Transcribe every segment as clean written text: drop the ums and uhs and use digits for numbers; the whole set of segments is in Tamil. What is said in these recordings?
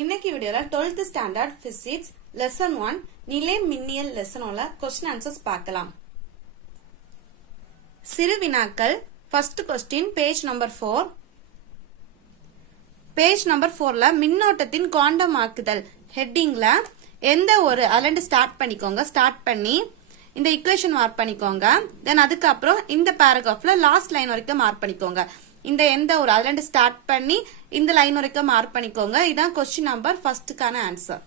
இன்னைக்கு வீடியோல 12th ஸ்டாண்டர்ட் பிசிக்ஸ் லெசன் 1 நிலை மின்னியல் லெசனோட क्वेश्चन ஆன்சர்ஸ் பார்க்கலாம். சிறு வினாக்கள். First question page number 4. Page number 4ல மின்னோட்டத்தின் குவாண்டமாக்குதல் ஹெட்டிங்ல எந்த ஒரு அலண்ட் ஸ்டார்ட் பண்ணிக்கோங்க. ஸ்டார்ட் பண்ணி இந்த ஈக்குவேஷன் மார்க் பண்ணிக்கோங்க. தென் அதுக்கு அப்புறம் இந்த பாராகிராஃப்ல லாஸ்ட் லைன் வரைக்கும் மார்க் பண்ணிக்கோங்க. இந்த எந்த ஒரு அதுல ஸ்டார்ட் பண்ணி இந்த லைன் வரைக்கும் மார்க் பண்ணிக்கோங்க. இதான் क्वेश्चन நம்பர் ஃபர்ஸ்ட்கான answer.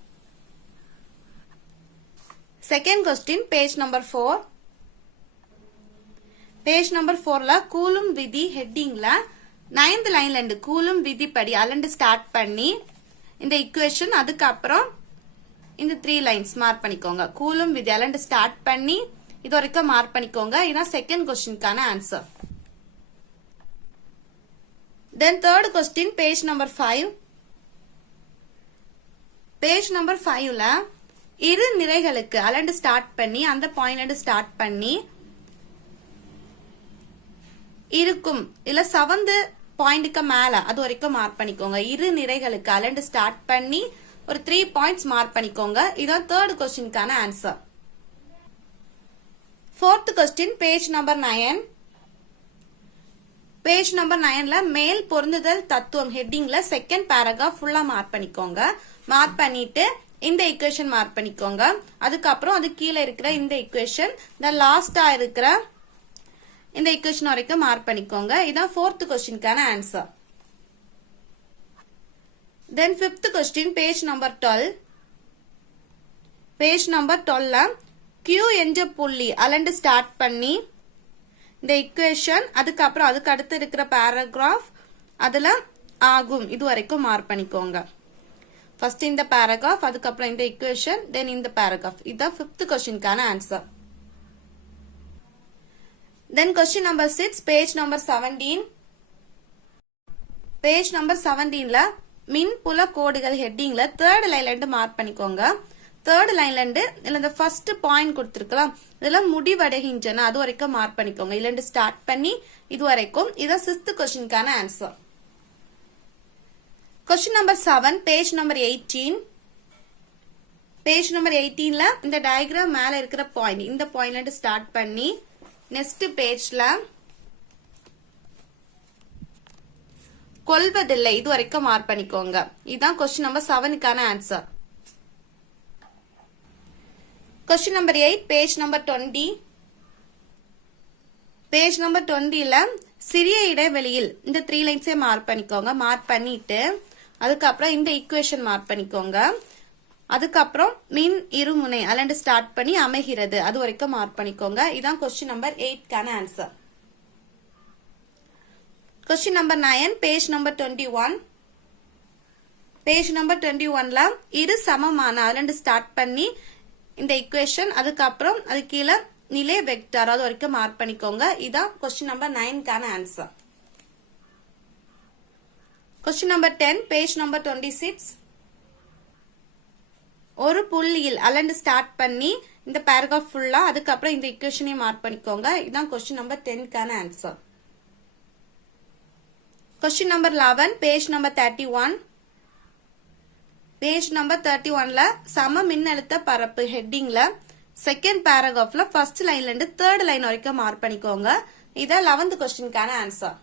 Second question page number 4. Page number 4ல கூலும் விதி ஹெட்டிங்ல 9th லைன்ல இருந்து கூலும் விதி படி அலண்ட் ஸ்டார்ட் பண்ணி இந்த ஈக்குவேஷன் அதுக்கு அப்புறம் இந்த 3 லைன்ஸ் மார்க் பண்ணிக்கோங்க. கூலும் விதி அலண்ட் ஸ்டார்ட் பண்ணி இது வரைக்கும் மார்க் பண்ணிக்கோங்க. இதான் செகண்ட் क्वेश्चनக்கான answer. Then third question page number 5. Page number 5ல இரு நிறைகளுக்கு அலண்ட் ஸ்டார்ட் பண்ணி அந்த பாயிண்ட்ல ஸ்டார்ட் பண்ணி இருக்கும் இல்ல 7th பாயிண்ட்க்கு மேல அது வரைக்கும் மார்க் பண்ணிக்கோங்க. இரு நிறைகளுக்கு அலண்ட் ஸ்டார்ட் பண்ணி ஒரு 3 பாயிண்ட்ஸ் மார்க் பண்ணிக்கோங்க. இதான் தேர்ட் क्वेश्चनக்கான answer. Fourth question page number 9. Page number 9ல மேல் பொருந்துதல் தத்துவம் ஹெட்டிங்ல செகண்ட் பாராகிராஃப் ஃபுல்லா மார்க் பண்ணிக்கோங்க. மார்க் பண்ணிட்டு இந்த ஈக்குவேஷன் மார்க் பண்ணிக்கோங்க. அதுக்கப்புறம் அது கீழே இருக்கிற இந்த ஈக்குவேஷன் இந்த லாஸ்டா இருக்கிற இந்த ஈக்குவேஷன் வரைக்கும் மார்க் பண்ணிக்கோங்க. இதான் ஃபோர்த் क्वेश्चनக்கான answer. Then fifth question page number 12. Page number 12ல Q என்ற புள்ளி அலண்ட் ஸ்டார்ட் பண்ணி இந்த ஈக்குவேஷன் அதுக்கப்புறம் அதுக்கு அடுத்து இருக்கிற பாராகிராஃப் அதுல ஆகும் இது வரைக்கும் மார்க் பண்ணிக்கோங்க. ஃபர்ஸ்ட் இந்த பாராகிராஃப் அதுக்கப்புறம் இந்த ஈக்குவேஷன் தென் இந்த பாராகிராஃப். இதான் ஃபிஃப்த் क्वेश्चनக்கான answer. Then question number 6 page number 17. Page number 17ல மின் புல கோடுகள் ஹெட்டிங்ல தேர்ட் லைன்ல இருந்து மார்க் பண்ணிக்கோங்க. தேர்ட் லைன்ல இருந்து இல்ல இந்த ஃபர்ஸ்ட் பாயிண்ட் கொடுத்திருக்கலாம் இதெல்லாம் முடிவடைகின்றன அது வரைக்கும் மார்க் பண்ணிக்கோங்க. இதுல இருந்து ஸ்டார்ட் பண்ணி இது வரைக்கும். இதான் 6th क्वेश्चनக்கான answer. Question number 7 page number 18. Page number 18ல இந்த டயக்ராம் மேல இருக்கிற பாயிண்ட் இந்த பாயிண்ட்ல இருந்து ஸ்டார்ட் பண்ணி நெக்ஸ்ட் பேஜ்ல கொள்வதில்லை இது வரைக்கும் மார்க் பண்ணிக்கோங்க. இதான் क्वेश्चन நம்பர் 7க்கான answer. Question number 8 page number 20. Page number 20ல சிறிய இடைவெளியில் இந்த 3 லைன்ஸே மார்க் பண்ணிக்கோங்க. மார்க் பண்ணிட்டு அதுக்கப்புறம் இந்த ஈக்குவேஷன் மார்க் பண்ணிக்கோங்க. அதுக்கப்புறம் மின் இருமுனை அலண்ட் ஸ்டார்ட் பண்ணி அமைகிறது அது வரைக்கும் மார்க் பண்ணிக்கோங்க. இதான் क्वेश्चन நம்பர் 8க்கான answer. Question number 9 page number 21. Page number 21ல இரு சமமான அலண்ட் ஸ்டார்ட் பண்ணி இந்த ஈக்குவேஷன் அதுக்கப்புறம் அது கீழே நிலை வெக்டர் அது வரைக்கும் மார்க் பண்ணிக்கோங்க. இதான் क्वेश्चन நம்பர் 9க்கான answer. Question number 10 page number 26. ஒரு புள்ளியில் அலண்ட் ஸ்டார்ட் பண்ணி இந்த பாராகிராஃப் ஃபுல்லா அதுக்கப்புறம் இந்த ஈக்குவேஷனை மார்க் பண்ணிக்கோங்க. இதான் क्वेश्चन நம்பர் 10க்கான answer. Question number 11 page number 31. Page number 31ல சம மின்னழுத்த பரப்பு ஹெட்டிங்ல செகண்ட் பாராகிராஃப்ல ஃபர்ஸ்ட் லைன்ல இருந்து தேர்ட் லைன் வரைக்கும் மார்க் பண்ணிக்கோங்க. இதான் 11th क्वेश्चनக்கான answer.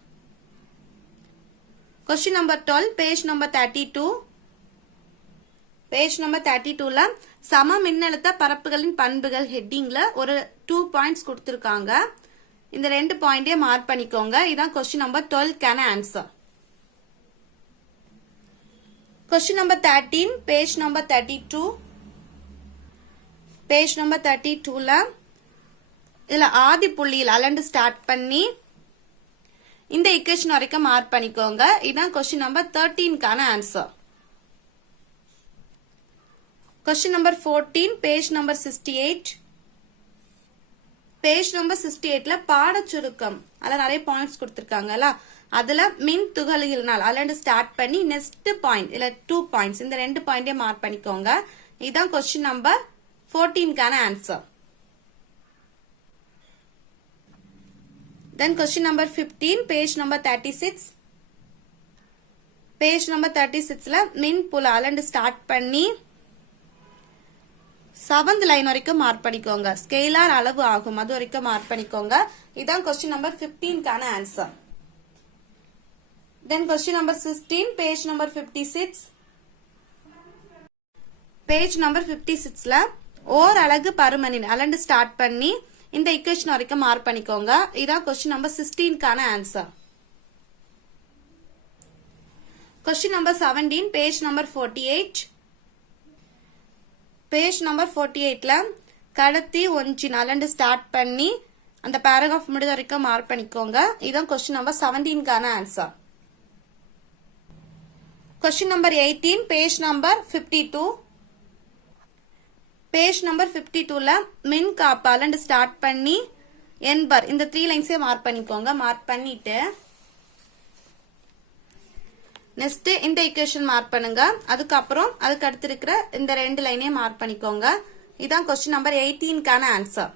Question number 12 page number 32. Page number 32ல சம மின்னழுத்த பரப்புகளின் பண்புகள் ஹெட்டிங்ல ஒரு 2 பாயிண்ட்ஸ் கொடுத்திருக்காங்க. இந்த 2 பாயிண்டே மார்க் பண்ணிக்கோங்க. இதான் क्वेश्चन நம்பர் 12க்கான answer. Question number 13 page number 32. Page number 32ல இதுல ஆதி புள்ளியில் அலண்ட் ஸ்டார்ட் பண்ணி இந்த ஈக்குவேஷன் வரைக்கும் மார்க் பண்ணிக்கோங்க. இதான் क्वेश्चन நம்பர் 13க்கான answer. Question number 14 page number 68. Page number 68ல பாட சுருக்கம் அதுல நிறைய பாயிண்ட்ஸ் கொடுத்திருக்காங்கல்ல அதுல மின் துகள்களினால் அலண்ட் ஸ்டார்ட் பண்ணி நெக்ஸ்ட் பாயிண்ட் இல்ல 2 பாயிண்ட்ஸ் இந்த 2 பாயிண்டே மார்க் பண்ணிக்கோங்க. இதான் क्वेश्चन நம்பர் 14க்கான answer. Then question number 15 page number 36. Page number 36ல மின் புல அலண்டு ஸ்டார்ட் பண்ணி 7th லைன் வரைக்கும் மார்க் பண்ணிக்கோங்க. ஸ்கேலார் அளவு ஆகும் அது வரைக்கும் மார்க் பண்ணிக்கோங்க. இதான் கொஸ்டின் நம்பர் 15க்கான answer. Then question number 16 page number 56. Page number 56ல ஓர் அலகு பருமனின் அலண்டு ஸ்டார்ட் பண்ணி இந்த ஈக்குவேஷன் வரைக்கும் மார்க் பண்ணிக்கோங்க. இதான் கொஸ்டின் நம்பர் 16க்கான answer. Question number 17 page number 48. Page number 48ல கடத்தி ஒன்றின் அலண்டு ஸ்டார்ட் பண்ணி அந்த பேராகிராஃப் முடிஞ்ச வரைக்கும் மார்க் பண்ணிக்கோங்க. இதான் கொஸ்டின் நம்பர் 17க்கான answer. Question number 18 page number 52. Page number 52ல மின் காப்பு அலண்டு ஸ்டார்ட் பண்ணி என்பர் இந்த 3 லைன்ஸே மார்க் பண்ணிக்கோங்க. மார்க் பண்ணிட்டு நெக்ஸ்ட் இந்த ஈக்குவேஷன் மார்க் பண்ணுங்க. அதுக்கப்புறம் அதுக்கு அடுத்து இருக்கிற இந்த 2 லைனே மார்க் பண்ணிக்கோங்க. இதான் கொஸ்டின் நம்பர் 18க்கான answer.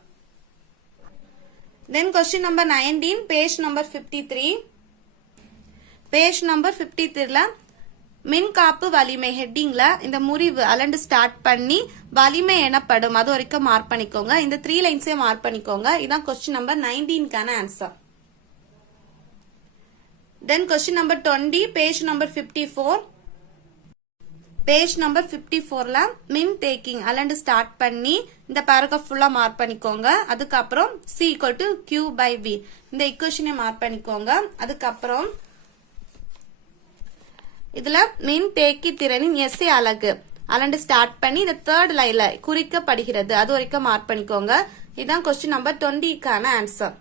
Then question number 19 page number 53. Page number 53ல மின் காப்பு வலிமை ஹெட்டிங்ல இந்த முறிவு அலண்டு ஸ்டார்ட் பண்ணி வலிமை எனப்படும் அது வரைக்கும் மார்க் பண்ணிக்கோங்க. இந்த 3 லைன்ஸே மார்க் பண்ணிக்கோங்க. இதான் கொஸ்டின் நம்பர் 19க்கான answer. Then question number 20 page number 54. Page number 54ல மின் டேக்கிங் அலண்டு ஸ்டார்ட் பண்ணி இந்த paragraph ஃபுல்லா மார்க் பண்ணிக்கோங்க. அதுக்கப்புறம் C equal to Q by V இந்த equation மார்க் பண்ணிக்கோங்க. அதுக்கப்புறம் இதுல மின் தேக்கி திறனின் SI அலகு அலண்டு ஸ்டார்ட் பண்ணி இந்த 3rd லைன்ல குறிக்கப்படுகிறது அது வரைக்கும் மார்க் பண்ணிக்கோங்க. இதான் கொஸ்டின் நம்பர் 20க்கான answer.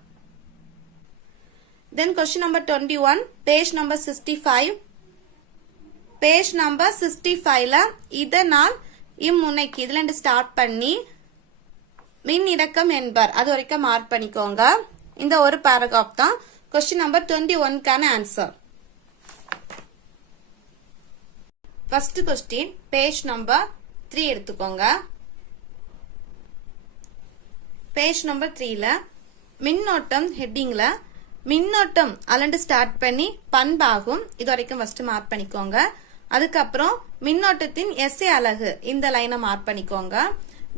Then question number 21 page number 65. page number 65ல இதனால் இம்முனைக்கு இதுல இருந்து ஸ்டார்ட் பண்ணி மின் இறக்கம் என்பர் அது வரைக்கும் மார்க் பண்ணிக்கோங்க. இந்த ஒரு paragraph தான் question number 21க்கான answer. first question page number 3 எடுத்துக்கோங்க. page number 3ல மின்னோட்டம் ஹெட்டிங்ல மின்னோட்டம் அலண்டு ஸ்டார்ட் பண்ணி பண்பாகும் இது வரைக்கும் ஃபர்ஸ்ட் மார்க் பண்ணிக்கோங்க. அதுக்கப்புறம் மின்னோட்டத்தின் SI அலகு இந்த லைனை மார்க் பண்ணிக்கோங்க.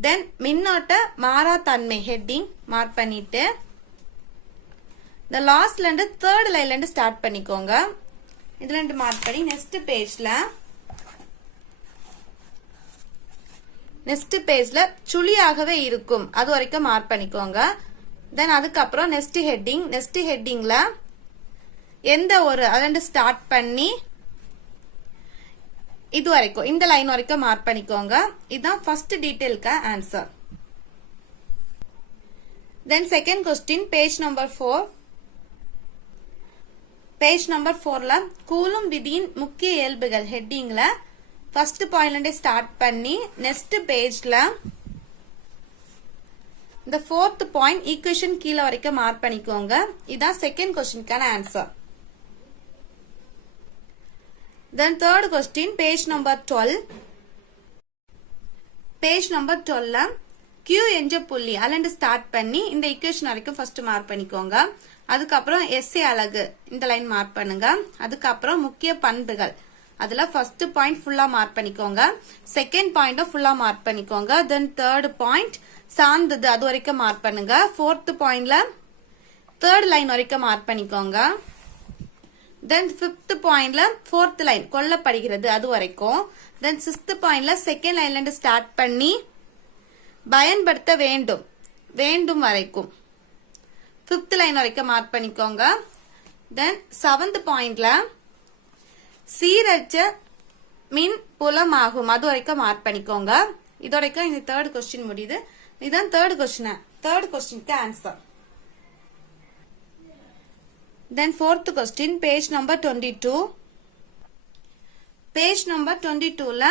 தென் மின்னோட்ட மாறா தன்மை ஹெட்டிங் மார்க் பண்ணிட்டு இந்த லாஸ்ட்ல இருந்து 3rd லைன்ல இருந்து ஸ்டார்ட் பண்ணிக்கோங்க. இதுல இருந்து மார்க் பண்ணி நெக்ஸ்ட் பேஜ்ல சுழியாகவே இருக்கும் அது வரைக்கும் மார்க் பண்ணிக்கோங்க. தென் அதுக்கப்புறம் நெக்ஸ்ட் ஹெட்டிங்ல எந்த ஒரு அலண்டு ஸ்டார்ட் பண்ணி இது வரைக்கும் இந்த லைன் வரைக்கும் மார்க் பண்ணிக்கோங்க. இதுதான் ஃபர்ஸ்ட் டீடைல்க்கு answer. Then second question page number 4. Page number 4ல கூலும் விதியின் முக்கிய இயல்புகள் ஹெட்டிங்ல ஃபர்ஸ்ட் பாயிண்ட்ல இருந்தே ஸ்டார்ட் பண்ணி நெக்ஸ்ட் பேஜ்ல இந்த 4th பாயிண்ட் ஈக்குவேஷன் கீழே வரைக்கும் மார்க் பண்ணிக்கோங்க. இதான் செகண்ட் கொஸ்டினுக்கான answer. Then third question page number 12. Page number 12ல Q என்ற புள்ளி அலண்டு ஸ்டார்ட் பண்ணி இந்த ஈக்குவேஷன் வரைக்கும் ஃபர்ஸ்ட் மார்க் பண்ணிக்கோங்க. அதுக்கப்புறம் SI அலகு இந்த லைன் மார்க் பண்ணுங்க. அதுக்கப்புறம் முக்கிய பண்புகள் அதுல ஃபர்ஸ்ட் பாயிண்ட் ஃபுல்லா மார்க் பண்ணிக்கோங்க. செகண்ட் பாயிண்ட் ஃபுல்லா மார்க் பண்ணிக்கோங்க. தென் தேர்ட் பாயிண்ட் சார்ந்தது அது வரைக்கும் மார்க் பண்ணுங்க. 4th பாயிண்ட்ல 3rd லைன் வரைக்கும் மார்க் பண்ணிக்கோங்க. தென் 5th பாயிண்ட்ல 4th லைன் கொல்லப்படுகிறது அது வரைக்கும். தென் 6th பாயிண்ட்ல 2nd லைன்ல இருந்து ஸ்டார்ட் பண்ணி பயன்படுத்த வேண்டும் வரைக்கும் 5th லைன் வரைக்கும் மார்க் பண்ணிக்கோங்க. தென் 7th பாயிண்ட்ல சீரற்ற மின் புலமாகும் அது வரைக்கும் மார்க் பண்ணிக்கோங்க. இது வரைக்கும் இந்த 3rd கொஸ்டின் முடியுது. இதான் 3rd கொஸ்டினுக்கு answer. Then 4th question page number 22. Page number 22ல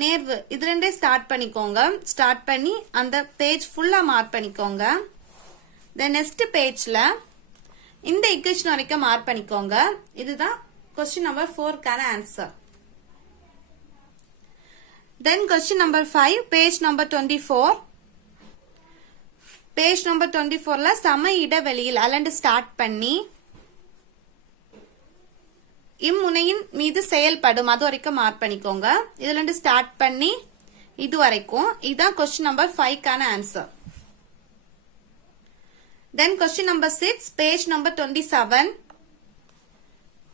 நேர்வு இது ரெண்டே ஸ்டார்ட் பண்ணிக்கோங்க. ஸ்டார்ட் பண்ணி அந்த பேஜ் ஃபுல்லா மார்க் பண்ணிக்கோங்க. தென் நெக்ஸ்ட் பேஜ்ல இந்த ஈக்குவேஷன் வரைக்கும் மார்க் பண்ணிக்கோங்க. இதுதான் கொஸ்டின் நம்பர் 4க்கான answer. Then question number 5 page number 24. Page number 24ல சம இடைவெளியில் அலண்டு ஸ்டார்ட் பண்ணி இம்முனையின் மீது செயல்படும் அது வரைக்கும் மார்க் பண்ணிக்கோங்க. இதுல இருந்து ஸ்டார்ட் பண்ணி இது வரைக்கும். இதான் கொஸ்டின் நம்பர் 5க்கான answer. Then question number 6 page number 27.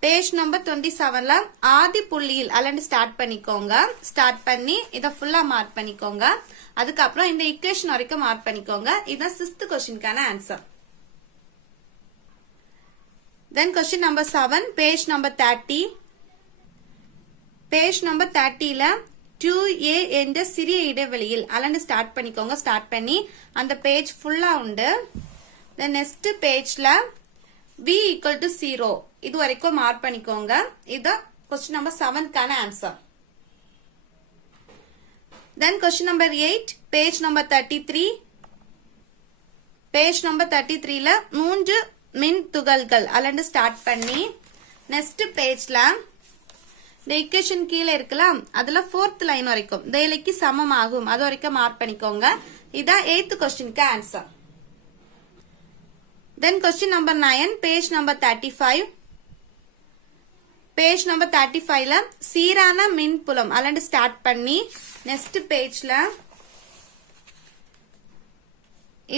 Page number 27ல ஆதி புள்ளியில் அல்லது ஸ்டார்ட் பண்ணிக்கோங்க. ஸ்டார்ட் பண்ணி இதை ஃபுல்லா மார்க் பண்ணிக்கோங்க. அதுக்கப்புறம் இந்த இக்குவேஷன் வரைக்கும் மார்க் பண்ணிக்கோங்க. இதுதான் 6th கொஸ்டினுக்கான answer. Then question number 7 page number 30. Page number 30ல 2a என்ற சிறிய இடைவெளியில் அல்லது ஸ்டார்ட் பண்ணிக்கோங்க. ஸ்டார்ட் பண்ணி அந்த பேஜ் ஃபுல்லா உண்டு. தென் நெக்ஸ்ட் பேஜ்ல v equal to 0 இது வரைக்கும் மார்க் பண்ணிக்கோங்க. இதுதான் கொஸ்டின் நம்பர் 7க்கான answer. Then question number 8 page number 33. Page number 33ல 3 மின் துகள்கள் அல்லது ஸ்டார்ட் பண்ணி நெக்ஸ்ட் பேஜ்ல இந்த இக்குவேஷன் கீழே இருக்கலாம் அதுல 4th லைன் வரைக்கும் வேலைக்கு சமமாகும் அது வரைக்கும் மார்க் பண்ணிக்கோங்க. இதான் 8th கொஸ்டினுக்கு answer. Then question number 9 page number 35. Page number 35ல சீரான மின்புலம் அல்லது ஸ்டார்ட் பண்ணி நெக்ஸ்ட் பேஜ்ல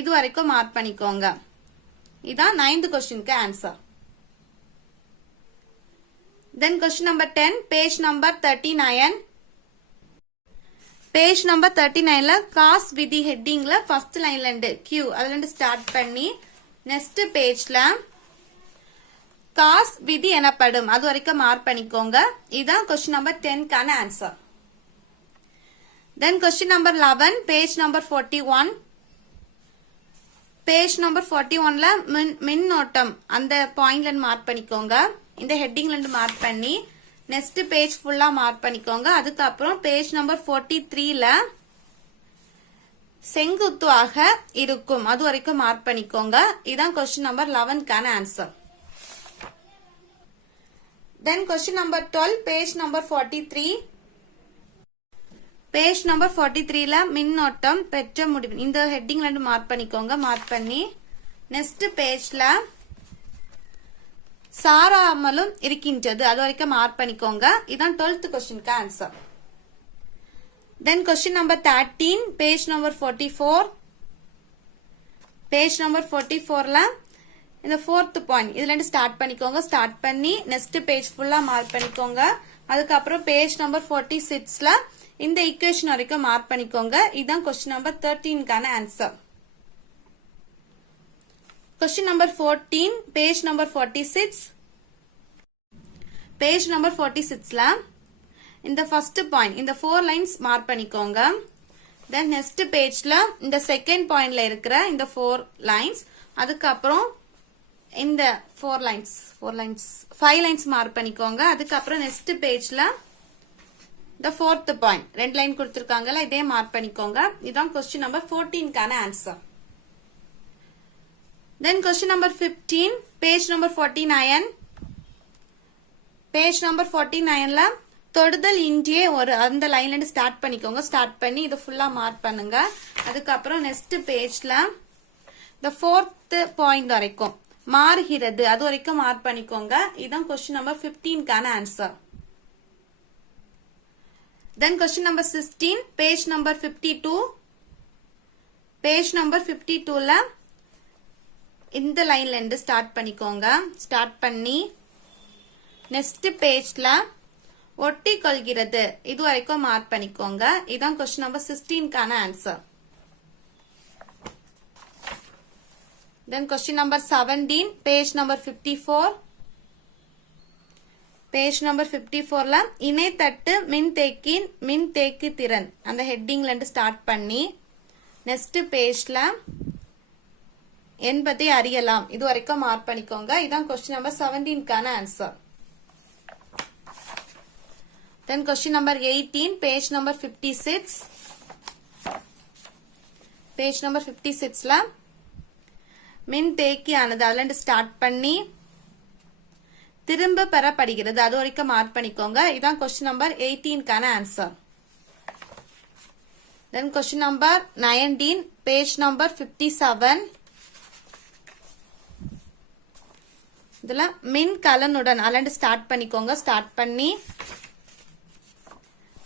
இது வரைக்கும் மார்க் பண்ணிக்கோங்க. இதான் 9th கொஸ்டினுக்கு answer. Then question number 10 page number 39. Page number 39ல காஸ் விதி ஹெட்டிங்ல ஃபர்ஸ்ட் லைன்ல இருந்து Q அதுல இருந்து ஸ்டார்ட் பண்ணி நெக்ஸ்ட் பேஜ்ல காஸ் விதி எனப்படும் அது வரைக்கும் மார்க் பண்ணிக்கோங்க. இதுதான் கொஸ்டின் நம்பர் 10க்கான answer. Then question number 11 page number 41. Page number 41ல மின்னோட்டம் அந்த பாயிண்ட்ல மார்க் பண்ணிக்கோங்க. இந்த ஹெட்டிங்ல இருந்து மார்க் பண்ணி நெக்ஸ்ட் பேஜ் ஃபுல்லா மார்க் பண்ணிக்கோங்க. அதுக்கப்புறம் பேஜ் நம்பர் 43ல செங்குத்தாக இருக்கும் அது வரைக்கும் மார்க் பண்ணிக்கோங்க. இதான் கொஸ்டின் நம்பர் 11க்கான answer. Then question number 12 page number 43. Page number 43ல மின்னோட்டம் பெற்ற முடிவு இந்த ஹெட்டிங்ல இருந்து மார்க் பண்ணிக்கோங்க. மார்க் பண்ணி நெக்ஸ்ட் பேஜ்ல சாராமலும் இருக்கின்றது அது வரைக்கும் மார்க் பண்ணிக்கோங்க. இதான் 12th கொஸ்டினுக்கு answer. Then question number 13 page number 44. Page number 44ல இந்த 4th பாயிண்ட் இதுல இருந்து ஸ்டார்ட் பண்ணிக்கோங்க. ஸ்டார்ட் பண்ணி நெக்ஸ்ட் பேஜ் ஃபுல்லா மார்க் பண்ணிக்கோங்க. அதுக்கப்புறம் பேஜ் நம்பர் 46ல இந்த இக்குவேஷன் வரைக்கும் மார்க் பண்ணிக்கோங்க. இதுதான் கொஸ்டின் நம்பர் 13க்கான answer. Question number 14 page number 46. Page number 46ல இந்த first point இந்த 4 lines mark பண்ணிக்கோங்க. then next pageல இந்த second pointல இருக்கிற இந்த 4 lines அதுக்கப்புறம் இந்த 5 lines mark பண்ணிக்கோங்க. அதுக்கப்புறம் next pageல இந்த 4th point 2 line கொடுத்திருக்காங்கல இதே mark பண்ணிக்கோங்க. இதான் question number 14க்கான answer. Then question number 15 page number 49. Page number 49ல தொடுதல் இன்றியே ஒரு அந்த லைன்ல இருந்து ஸ்டார்ட் பண்ணிக்கோங்க. ஸ்டார்ட் பண்ணி இத ஃபுல்லா மார்க் பண்ணுங்க. அதுக்கப்புறம் நெக்ஸ்ட் பேஜ்ல the 4th பாயிண்ட் வரைக்கும் மாறுகிறது அது வரைக்கும் மார்க் பண்ணிக்கோங்க. இதான் question number 15க்கான answer. Then question number 16 page number 52. Page number 52ல இந்த லைன்ல இருந்து ஸ்டார்ட் பண்ணிக்கோங்க. ஸ்டார்ட் பண்ணி நெக்ஸ்ட் பேஜ்ல ஒட்டி கொள்கிறது இது வரைக்கும் மார்க் பண்ணிக்கோங்க. இதான் கொஸ்டின் நம்பர் 16க்கான answer. Then question number 17 page number 54. Page number 54ல இணைத்தட்டு மின்தேக்கியின் மின்தேக்கு திறன் அந்த ஹெட்டிங்ல இருந்து ஸ்டார்ட் பண்ணி நெக்ஸ்ட் பேஜ்ல என்பதை அறியலாம் இது வரைக்கும் மார்க் பண்ணிக்கோங்க. இதான் கொஸ்டின் நம்பர் 17க்கான answer. Then question number 18 page number 56. Page number 56ல மின்தேக்கி ஆனது அதுல இருந்து ஸ்டார்ட் பண்ணி திரும்ப பெறப்படுகிறது அது வரைக்கும் மார்க் பண்ணிக்கோங்க. இதான் கொஸ்டின் நம்பர் 18க்கான answer. Then question number 19 page number 57. இதுல மின் கலனுடன் அலண்டு ஸ்டார்ட் பண்ணிக்கோங்க. ஸ்டார்ட் பண்ணி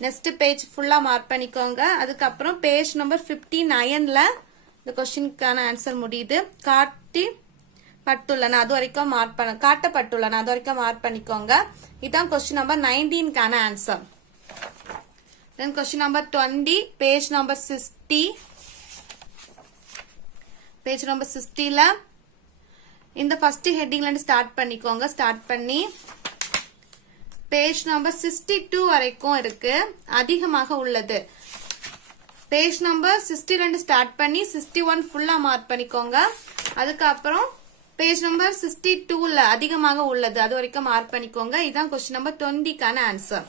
நெக்ஸ்ட் பேஜ் ஃபுல்லா மார்க் பண்ணிக்கோங்க. அதுக்கப்புறம் பேஜ் நம்பர் 59ல இந்த கொஸ்டினுக்கான ஆன்சர் முடியுது. காட்டப்பட்டுள்ளன அது வரைக்கும் மார்க் பண்ண காட்டப்பட்டுள்ளன அது வரைக்கும் மார்க் பண்ணிக்கோங்க. இதான் கொஸ்டின் நம்பர் 19க்கான answer. Then question number 20, page number 60. Page number 60ல இந்த ஃபர்ஸ்ட் ஹெட்டிங்ல இருந்து ஸ்டார்ட் பண்ணிக்கோங்க. ஸ்டார்ட் பண்ணி பேஜ் நம்பர் 62 வரைக்கும் இருக்கு. அதிகமாக உள்ளது. பேஜ் நம்பர் 62 ஸ்டார்ட் பண்ணி 61 ஃபுல்லா மார்க் பண்ணிக்கோங்க. அதுக்கப்புறம் பேஜ் நம்பர் 62ல அதிகமாக உள்ளது அது வரைக்கும் மார்க் பண்ணிக்கோங்க. இதான் கொஸ்டின் நம்பர் 20க்கான answer.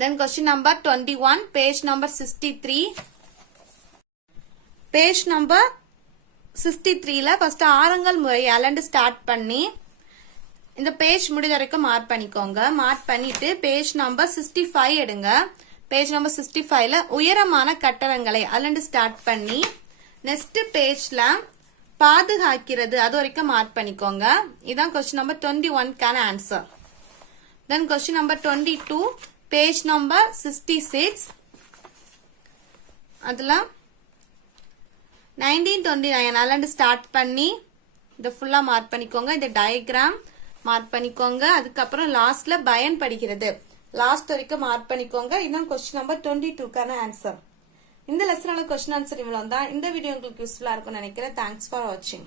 Then question number 21, page number 63. Page number 63ல first ஆரங்கள் முறை அலண்டு ஸ்டார்ட் பண்ணி இந்த பேஜ் முடிஞ்ச வரைக்கும் மார்க் பண்ணிக்கோங்க. மார்க் பண்ணிட்டு பேஜ் நம்பர் 65 எடுங்க. பேஜ் நம்பர் 65ல உயரமான கட்டடங்களை அலண்டு ஸ்டார்ட் பண்ணி நெக்ஸ்ட் பேஜ்ல பாதுகாக்கிறது அது வரைக்கும் மார்க் பண்ணிக்கோங்க. இதான் கொஸ்டின் நம்பர் 21க்கான answer. Then question number 22, page number 66 அதுல 1929 அலண்டு ஸ்டார்ட் பண்ணி இத ஃபுல்லா மார்க் பண்ணிக்கோங்க. இந்த டயக்ராம் மார்க் பண்ணிக்கோங்க. அதுக்கப்புறம் லாஸ்ட்ல பயன்படுகிறது லாஸ்ட் வரைக்கும் மார்க் பண்ணிக்கோங்க. இதுதான் கொஸ்டின் நம்பர் 22க்கான ஆன்சர். இந்த லெசனோட கொஸ்டின் ஆன்சர் இவ்வளவு தான். இந்த வீடியோ உங்களுக்கு யூஸ்ஃபுல்லா இருக்கும்னு நினைக்கிறேன். தேங்க்ஸ் ஃபார் வாட்சிங்.